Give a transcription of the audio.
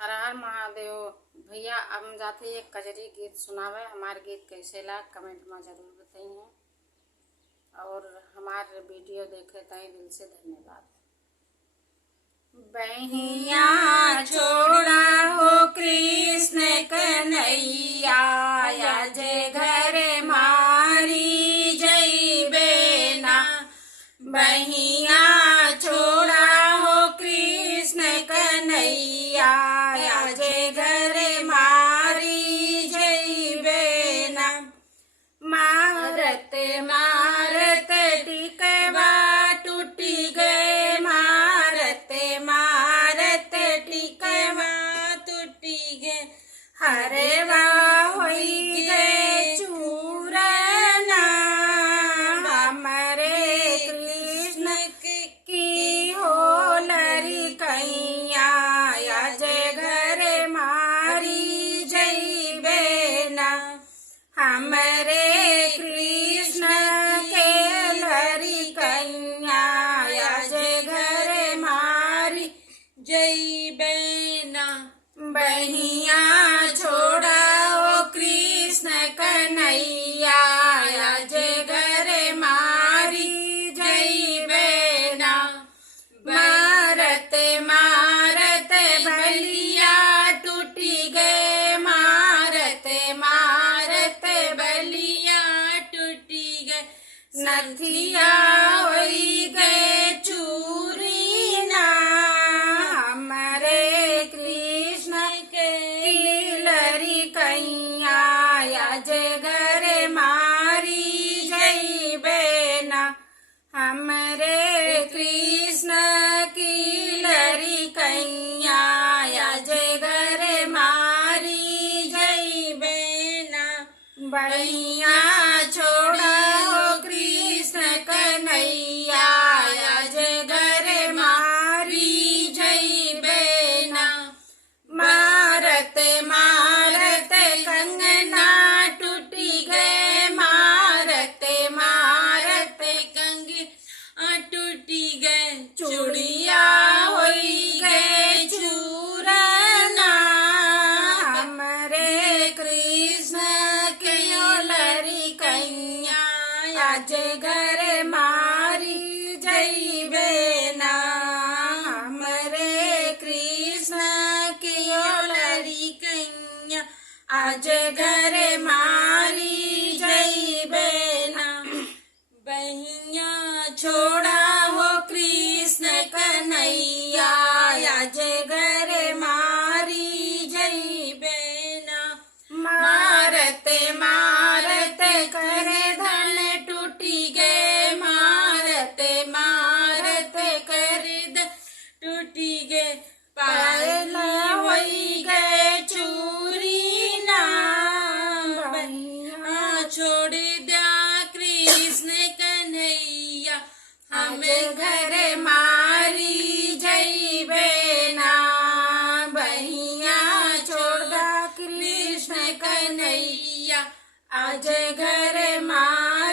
हर हर महादेव। भैया हम जाते एक कजरी गीत सुनावे। हमारे गीत कैसे ला कमेंट में जरूर बताइए और हमारे वीडियो देखे तय दिल से धन्यवाद। बहिया छोड़ा हो कृष्ण कन्हैया, जे घर मारी जइबे ना। बहिया छोड़ा हो कृष्ण कन्हैया, जे घर मारी जइबे ना। मारत मारत टिकवा टूटी गए, मारत मारत टिकवा टूटी गए। हरवा होई गए चूरना, हमरे कृष्ण की हो लरी कैया, जे घर मारी जइबे ना। हमरे कृष्ण के लरी कैया, जे घर मारी जइबे ना। बहिया छोड़ा ओ कृष्ण कन्हैया, जे घर मारी जइबे ना। मारत मारत बलिया टूटी गए, मारत मारत बलिया टूटी गए। नथिया होई गए चूरी ना, हमरे कृष्ण के लरी कैया, जे घर मारी जइबे ना। हमरे कृष्ण की लरी कैया, जे घर मारी जइबे ना। बहिया छोड़ा हो कृष्ण कन्हैया, जे घर मारी जइबे ना। मारत मारत कंगना टूटी गए, मारत मारत कंगना टूटी गए। चूड़िया होई गए चूरना, हमरे कृष्ण के लरी कैया, जे घर मारी जइबे ना। हमरे कृष्ण की लरी कैया, आज घर मारी जइबे ना। बहिया छोड़ा हो कृष्ण कन्हैया, जे घर मारी जइबे ना। मारत मारत करे धन टूटी गए, मारत मारत करे धन टूटी गए। पायल होई गए चूरी ना, बहिया छोड़ दिया कृष्ण कन्हैया, हम घर मारी जइबे ना। बहिया छोड़ कृष्ण कन्हैया, आज घर मारी